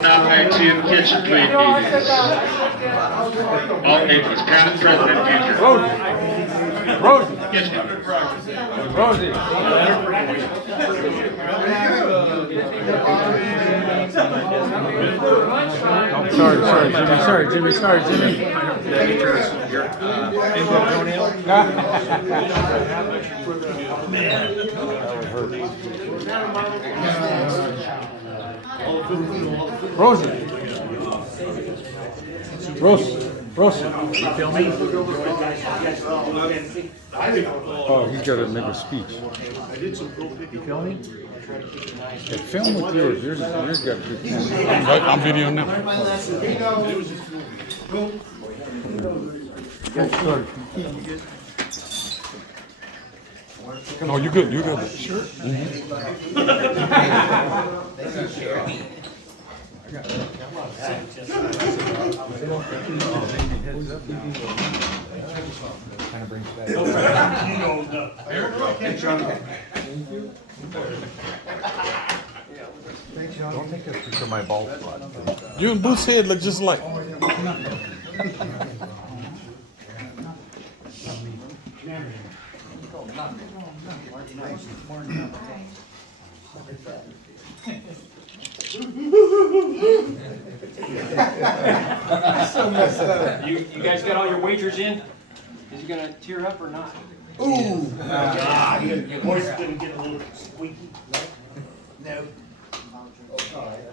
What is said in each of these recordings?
Now I to kitchen tweet meetings. All names, past, present, and future. Rosie. Kitchen. Rosie. Oh, sorry, Jimmy. Rosie. You feel me? Oh, he's got to make a speech. You feel me? Yeah, film with yours. Yours got to be. I'm videoing now. No, you good. You good. Sure. Kind of brings back. Don't take a picture of my bald spot. You and Booth's head look just like. So messed up. You guys got all your wagers in? Is he gonna tear up or not? Ooh. Your voice is gonna get a little squeaky. No.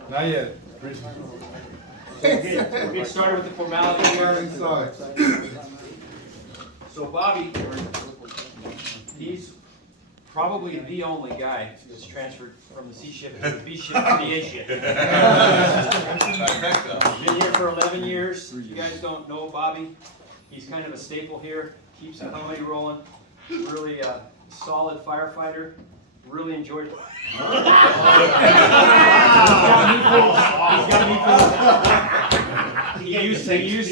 Not yet. We'll get started with the formality here. So Bobby, he's probably the only guy that's transferred from the C shift to the B shift to the A shift. Been here for 11 years. You guys don't know Bobby. He's kind of a staple here. Keeps the comedy rolling. Really a solid firefighter. Really enjoyed it. He's got me for He used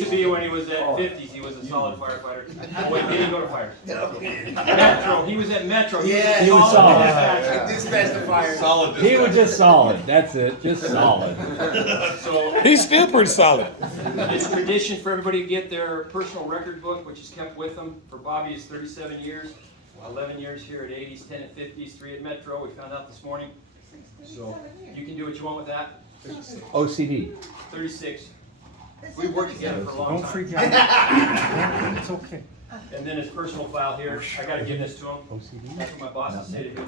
to be when he was at 50s. He was a solid firefighter. Wait, did he go to fire? Metro. He was at Metro. He was solid. Dispatch the fire. Solid. He was just solid. That's it. Just solid. So He's still pretty solid. it's tradition for everybody to get their personal record book, which is kept with them. For Bobby, it's 37 years. 11 years here at 80s, 10 at 50s, 3 at Metro. We found out this morning. So you can do what you want with that. OCD. 36. We worked together for a long Don't time. freak out. It's okay. And then his personal file here, I gotta give this to him. That's what my boss has said to him.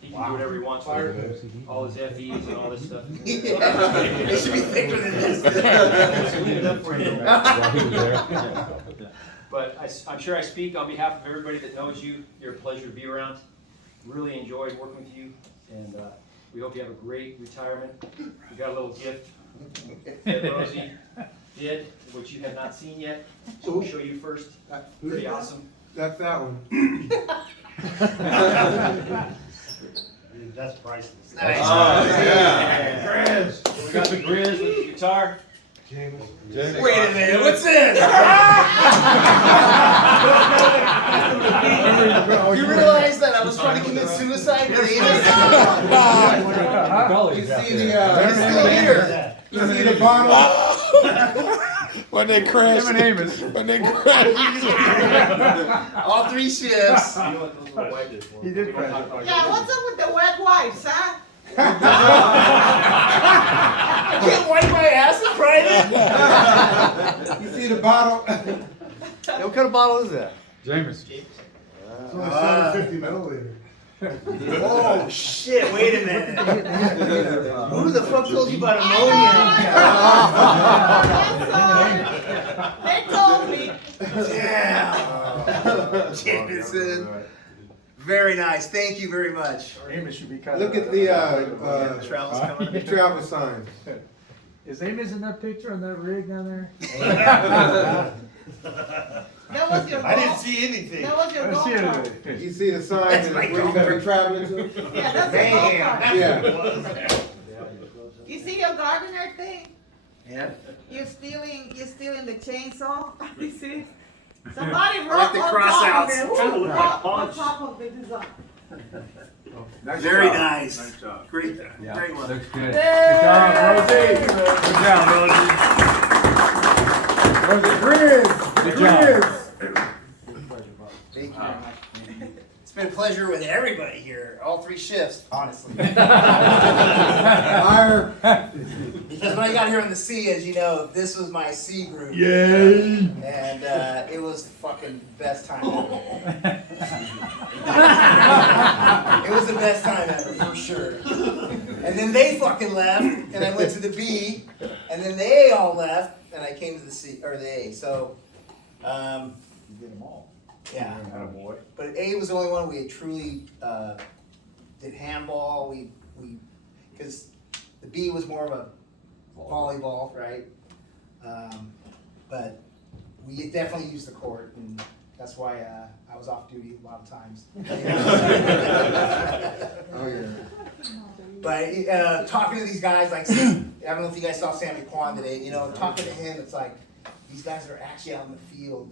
He can do whatever he wants with it. All his FEs and all this stuff. It should be thicker than this. But I'm sure I speak on behalf of everybody that knows you. You're a pleasure to be around. Really enjoyed working with you, and we hope you have a great retirement. We got a little gift that Rosie did, which you have not seen yet. So we'll show you first. Pretty awesome. That's that one. That's priceless. We got the Grizz with the guitar. Wait a minute, what's this? You realize that I was trying to commit suicide with Amos? You see the, It's still here. you see the bottle? When they crash. Him and Amos. When they crash. All 3 shifts. He did crash. Yeah, what's up with the wet wipes, huh? I can't wipe my ass in private. You see the bottle? What kind of bottle is that? Jameson. It's only 750 milliliter. Oh shit, wait a minute. Who the fuck told you about ammonia? They told me. Damn. Jameson. Very nice. Thank you very much. Amos should be kind Look of. at the, Travel's coming. travel sign. Is Amos in that picture on that rig down there? That was your I didn't goal. see anything. That was your I goal. see it card. today. You see the sign That's and my where you gotta be traveling to? Yeah, that's your goal Damn. card. Yeah. You see your gardener thing? Yeah. You're stealing the chainsaw. You see? Somebody like wrote the on cross top outs. of it. Kinda Who look wrote like on punch. top of the design? Very nice. Great, great one. Looks good. Good job, Rosie. Good job, Rosie. Rosie, Grizz. Good job. Thank you very much. It's been a pleasure with everybody here, all 3 shifts, honestly. Because when I got here on the C, as you know, this was my C group. Yay! And it was the fucking best time ever. It was the best time ever, for sure. And then they fucking left, and I went to the B, and then the A all left, and I came to the C, or the A. So, You get them all. yeah. Attaboy. But A was the only one we had truly did handball. We because the B was more of a volleyball, right? But we definitely used the court, and that's why I was off duty a lot of times. Oh yeah. But talking to these guys, like I don't know if you guys saw Sammy Kwan today. You know, talking to him, it's like these guys are actually out in the field.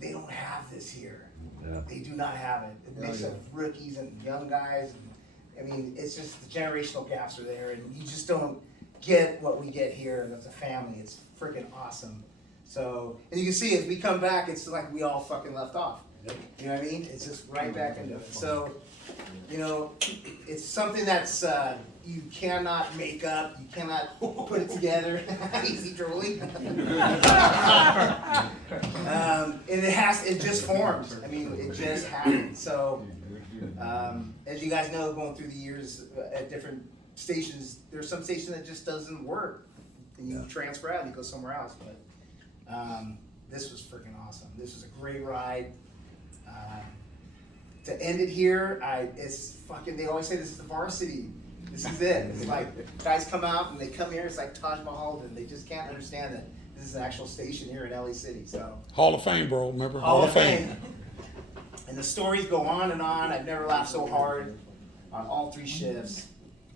They don't have this here. Yeah. They do not have it. It makes of rookies and young guys. And, I mean, it's just the generational gaps are there, and you just don't get what we get here. And as a family, it's freaking awesome. So, and you can see as we come back, it's like we all fucking left off. You know what I mean? It's just right back into it. So, you know, it's something that's you cannot make up. You cannot put it together. Easy, Julie. And it just forms. I mean, it just happens. So, as you guys know, going through the years at different stations, there's some station that just doesn't work, and you transfer out and you go somewhere else. But this was freaking awesome. This was a great ride. To end it here, it's fucking. They always say this is the varsity. This is it. It's like guys come out and they come here. It's like Taj Mahal, and they just can't understand that this is an actual station here in LA City. So Hall of Fame, bro. Remember? Hall of Fame. And the stories go on and on. I've never laughed so hard on all 3 shifts.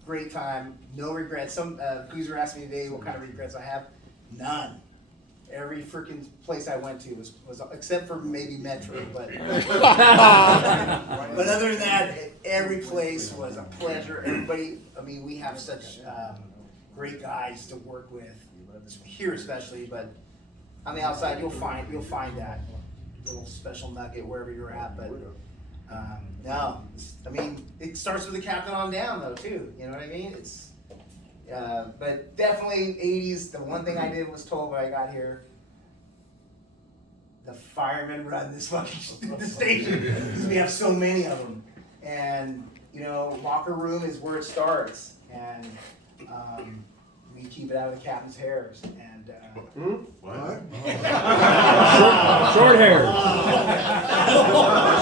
Great time. No regrets. Some Goozer asked me today what kind of regrets I have. None. Every freaking place I went to was except for maybe Metro, but but other than that, every place was a pleasure. Everybody, I mean, we have such great guys to work with here, especially. But on the outside, you'll find that little special nugget wherever you're at. But no, I mean, it starts with the captain on down, though, too. You know what I mean? It's. But definitely 80s, the one thing I did was told when I got here, the firemen run this fucking the station because we have so many of them. And, you know, locker room is where it starts. And we keep it out of the captain's hairs. And What? Short hair.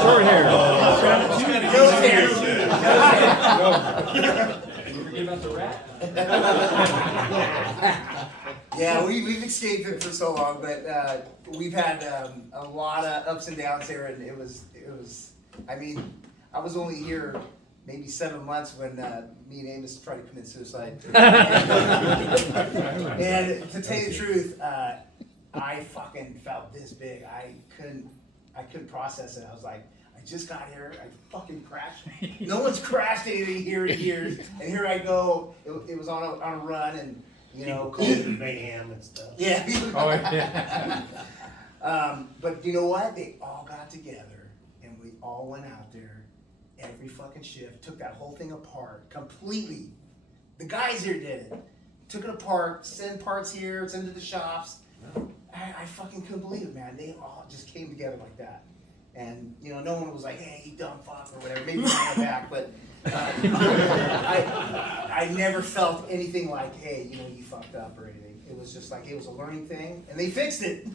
Short hair. no hairs. Forget about the rat? Yeah, we've escaped it for so long, but we've had a lot of ups and downs here, and it was. I mean, I was only here maybe 7 months when me and Amos tried to commit suicide. And to tell you the truth, I fucking felt this big. I couldn't process it. I was like, I just got here. I fucking crashed. No one's crashed anything here in years, and here I go. It was on a run, and you know, mayhem and stuff. yeah. Oh, yeah. But you know what? They all got together, and we all went out there. Every fucking shift took that whole thing apart completely. The guys here did it. Took it apart, send parts here, send to the shops. I fucking couldn't believe it, man. They all just came together like that. And, you know, no one was like, hey, you dumb fuck, or whatever. Maybe behind my back, but I never felt anything like, hey, you know, you fucked up or anything. It was just like, it was a learning thing, and they fixed it.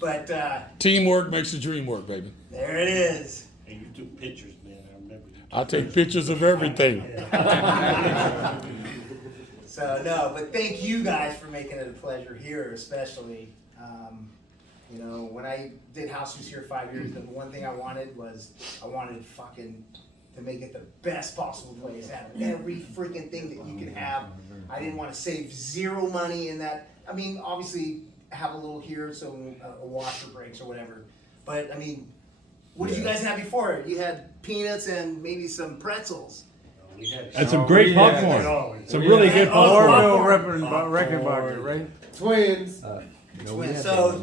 But Teamwork makes the dream work, baby. there it is. Hey, you took pictures, man. I remember you. I take pictures of everything. So, no, but thank you guys for making it a pleasure here, especially. You know, when I did House Juice here 5 years ago, the one thing I wanted fucking to make it the best possible place. Have every freaking thing that you can have. I didn't want to save zero money in that. I mean, obviously have a little here so a washer breaks or whatever. But I mean, What did you guys have before? You had peanuts and maybe some pretzels. We had And some great yeah. popcorn. always. Some really good Oh, popcorn. Orville Reckenbacher, right? Twins. So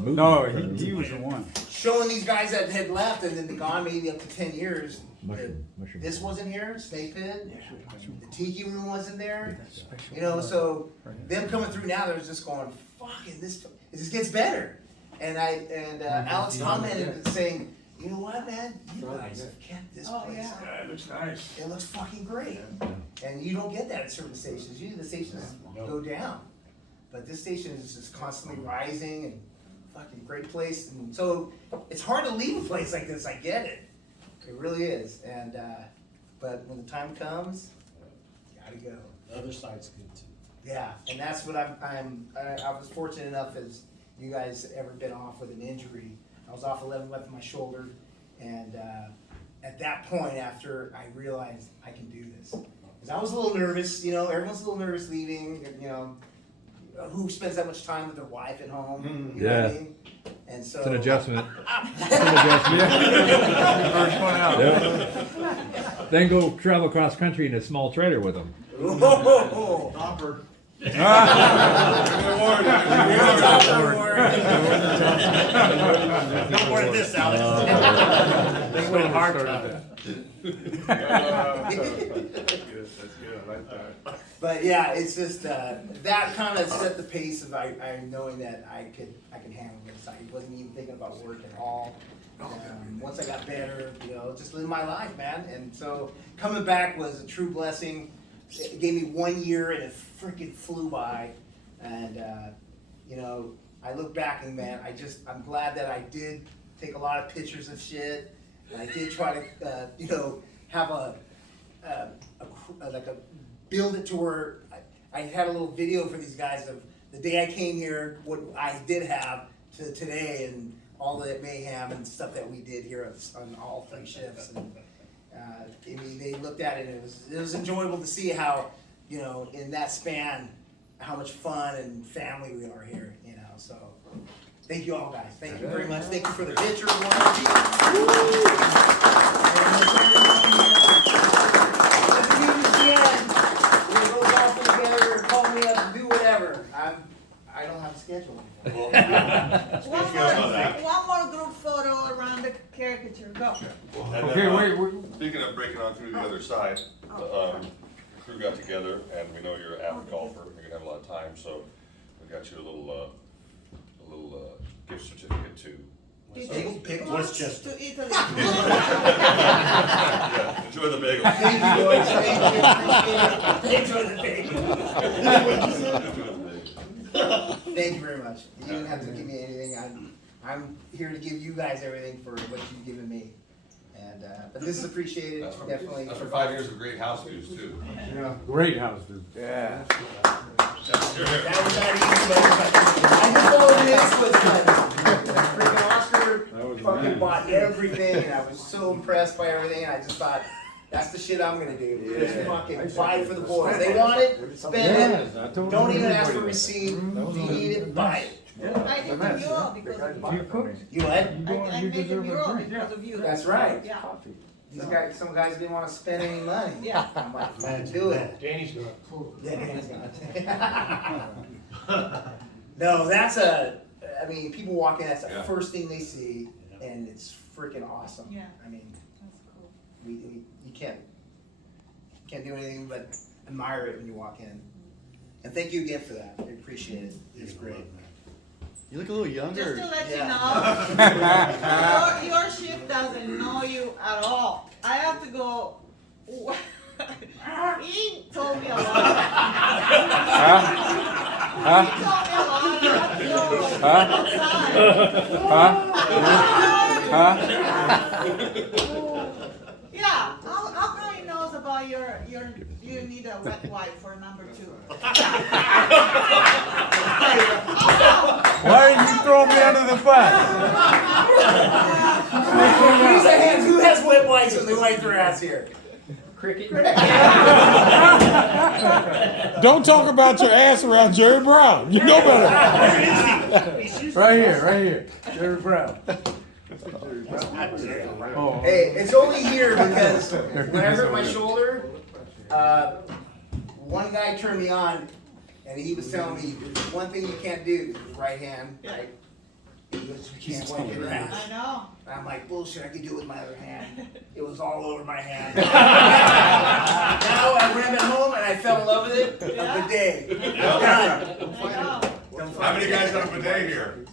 No, he was the one. showing these guys that had left and then gone maybe up to 10 years. Mushroom. This wasn't here, Snake Pit, the Tiki Room wasn't there. You know, so them coming through now, they're just going, fucking this gets better. And Alex commented saying, you know what, man, you guys have kept this Oh, place. yeah. It looks nice. It looks fucking great. And you don't get that at certain stations. Usually the stations go down. But this station is just constantly rising and fucking great place. And so it's hard to leave a place like this. I get it. It really is. And but when the time comes, you gotta go. The other side's good too. Yeah, and that's what I was fortunate enough as you guys ever been off with an injury. I was off 11 with my shoulder, and at that point, after I realized I can do this, because I was a little nervous. You know, everyone's a little nervous leaving. You know, who spends that much time with their wife at home? You know what I Yeah. mean? And so It's an adjustment. It's an adjustment. First one out. Yep. Then go travel cross country in a small trailer with them. Oh, Don't worry this, Alex. They went hard But yeah, it's just that kind of set the pace of I knowing that I can handle this. I wasn't even thinking about work at all. Once I got better, you know, just living my life, man. And so coming back was a true blessing. It gave me 1 year and it freaking flew by. And you know, I look back and man, I'm glad that I did take a lot of pictures of shit. And I did try to you know, have build it to where I had a little video for these guys of the day I came here, what I did have to today, and all the mayhem and stuff that we did here on all 3 shifts. And I mean, they looked at it, and it was enjoyable to see how, you know, in that span, how much fun and family we are here, you know. So thank you all guys. Thank you very much. Thank you for the picture. Call me up and do whatever. I don't have a schedule. One more group photo around the caricature, go. Okay, wait. Speaking of breaking on through the other side, the crew got together, and we know you're an avid golfer, you're gonna have a lot of time, so we got you a little gift certificate too. Westchester. To Italy. Yeah, enjoy the bagel. Thank you, boys. Thank you. Enjoy the day. Thank you very much. You didn't have to give me anything. I'm here to give you guys everything for what you've given me. And but this is appreciated, definitely. That's for 5 years of great house views too. Great house, dude. Yeah. That was not easy, but I just know this was freaking Oscar fucking bought everything, and I was so impressed by everything, and I just thought, that's the shit I'm gonna do. Just fucking buy it for the boys. They want it, spend it. Don't even ask for a receipt. If you need it, buy it. I did the mural because of you. You cook? You what? I made the mural because of you. That's right. Yeah. These guys, some guys didn't want to spend any money. Yeah. I'm like, man, do it. Danny's gonna. Yeah, Danny's gonna. No, I mean, people walk in, that's the first thing they see, and it's freaking awesome. Yeah. I mean, That's cool. you can't do anything but admire it when you walk in. And thank you again for that. I appreciate it. It's great. You look a little younger. Just to let Yeah. you know, your shift doesn't know you at all. I have to go. He told me a lot. He told me a lot. I have to go outside. Yeah, how come he knows about you need a wet wipe for number 2? Why did you throw me under the bus? Raise the hands. Who has wet wipes when they wipe their ass here? Cricket. Don't talk about your ass around Jerry Brown. You know better. Right here. Jerry Brown. Hey, it's only here because when I hurt my shoulder, one guy turned me on, and he was telling me there's one thing you can't do with right hand, right? He goes, you can't wipe your ass. I know. And I'm like, bullshit, I can do it with my other hand. It was all over my hand. Now I ran it home and I fell in love with it. Yeah. A bidet. I know. How many guys have a bidet here?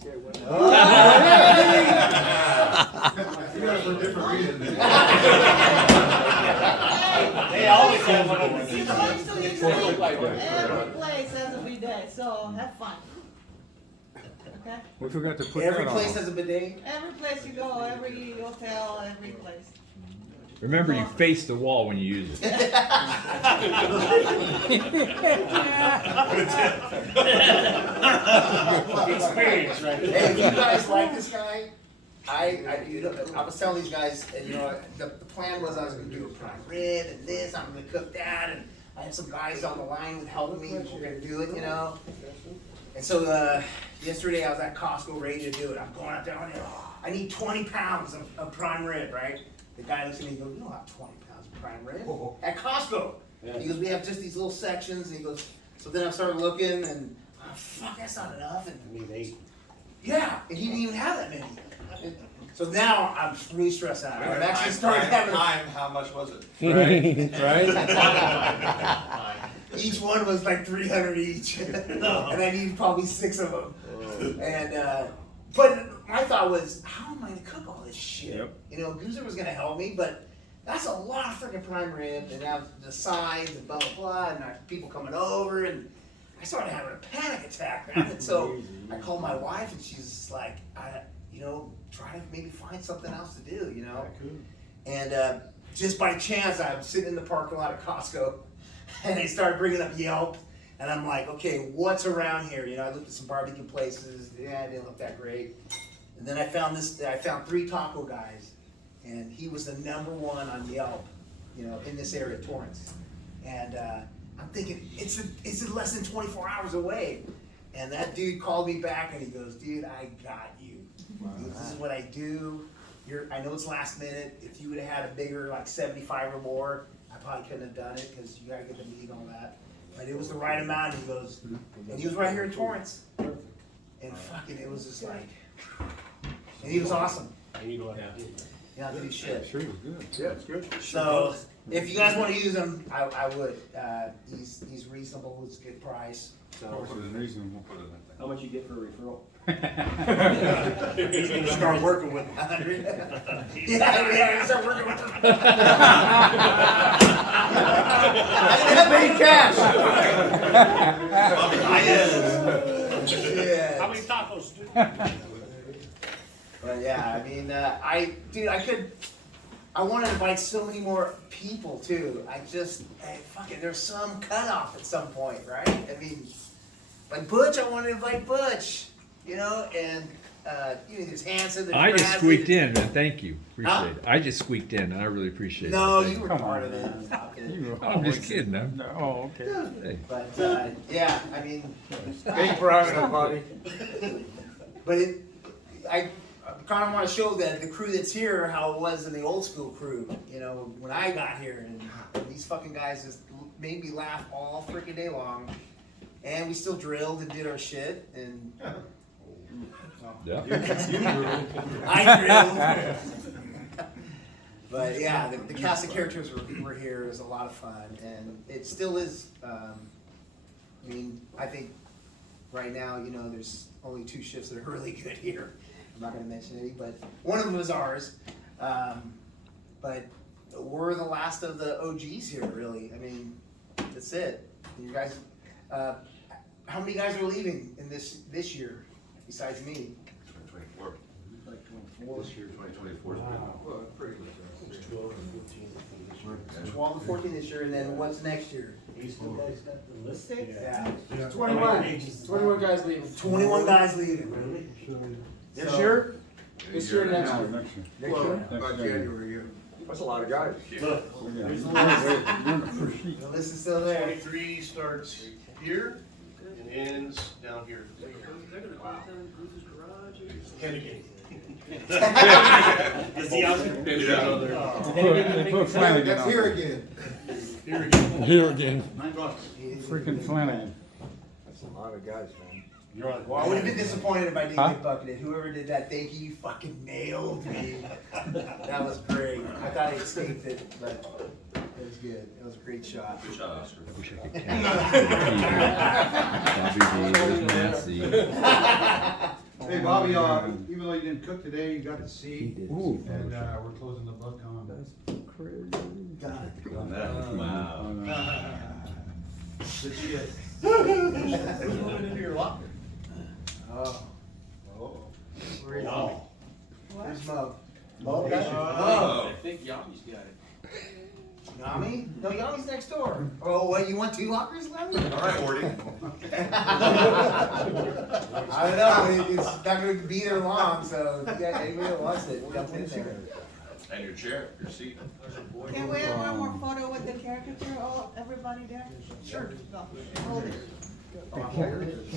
For different reasons. They always have one over It's there. supposed to usually every place has a bidet, so have fun. Okay? We forgot to put Every that place on. has a bidet. Every place you go, every hotel, every place. Remember, you face the wall when you use it. Experience, right? Hey, if you guys like this guy, I was telling these guys, and the plan was I was gonna do a prime rib and this, I'm gonna cook that, and I had some guys on the line with helping me, we're gonna do it, And so, yesterday I was at Costco ready to do it. I'm going out there, I need 20 pounds of prime rib, right? The guy looks at me and goes, you don't have 20 pounds of prime rib at Costco. He goes, we have just these little sections, and he goes, so then I started looking, and fuck, that's not enough, and I need 8. yeah, and he didn't even have that many. So now I'm really stressed out. I've actually started having Time, how much was it? Right? each one was like 300 each, and I needed probably 6 of them. And but my thought was, how am I gonna cook all this shit? Yep. Goozer was gonna help me, but that's a lot of freaking prime rib, and now the sides and blah blah blah, and people coming over, and I started having a panic attack, man. And so I called my wife, and she's just like, try to maybe find something else to do, And just by chance, I'm sitting in the parking lot of Costco, and they started bringing up Yelp, and I'm like, okay, what's around here? I looked at some barbecue places. Yeah, it didn't look that great. And then I found 3 taco guys, and he was the #1 on Yelp, in this area, Torrance. And I'm thinking, it's less than 24 hours away. And that dude called me back, and he goes, dude, I got you. He goes, this is what I do. I know it's last minute. If you would have had a bigger, like 75 or more, I probably couldn't have done it, because you gotta get the meat and all that. But it was the right amount. He goes, and he was right here in Torrance. And fucking, it was just like, and he was awesome. Yeah, good shit. Sure, was good. Yeah, it's good. So, if you guys want to use him, I would. He's reasonable. It's a good price. So, Reasonable. How much you get for a referral? He's gonna start working with them. yeah, start working with him. I didn't have any cash. Yeah. How many tacos? But yeah, I mean, I want to invite so many more people too. Fuck it, there's some cutoff at some point, right? I mean, like Butch, I want to invite Butch, and there's Hanson, there's I just Bradley. squeaked in, man. Thank you. Appreciate it. I just squeaked in, and I really appreciate No, it. you were Come part on, of it. man. Stop it. I'm just kidding. Oh, okay. Hey. But yeah, I mean, Thank you for having us, buddy. but I kind of want to show the crew that's here how it was in the old school crew. When I got here, and these fucking guys just made me laugh all freaking day long, and we still drilled and did our shit, and Yeah. I drilled. But yeah, the cast of characters were here. It was a lot of fun, and it still is. I think right now, there's only 2 shifts that are really good here. I'm not going to mention any, but one of them was ours. But we're the last of the OGs here, really. I mean, that's it. You guys, how many guys are leaving in this year besides me? 2024. This year, 2024 is pretty good. 12 to 14 this year, and then what's next year? Yeah. 21 guys leaving. 21 guys leaving. This So- year? This year, next No, year. next year. Next year? About January, yeah. That's a lot of guys. Yeah. We're in the first sheet. The list is still there. 23 starts here and ends down here. Wow. Heavy game. Is he out there? They put Flanagan That's on. here again. Here again. Freaking Flanagan. That's a lot of guys, man. You're like, Well, I would have been disappointed if I didn't Huh? get bucketed. Whoever did that, thank you, you fucking nailed me. That was great. I thought I escaped it, but it was good. It was a great shot. Good shot, Oscar. Wish I could catch Bobby Davis, Nancy. Hey Bobby, even though you didn't cook today, you got to see, Ooh. and we're closing the book on. Wow. Good shit. moving into your locker. Oh. Where is he? Wow. Where's Mo? Mo, Oh. I think Yami's got it. Yami? No, Yami's next door. Oh, what, you want 2 lockers, Yami? All right, Horty. I don't know, it's not gonna be there long, so if you got anybody that wants it, jump in there. And your chair, your seat. Can we have one more photo with the caricature, all, everybody there? Sure. Hold it.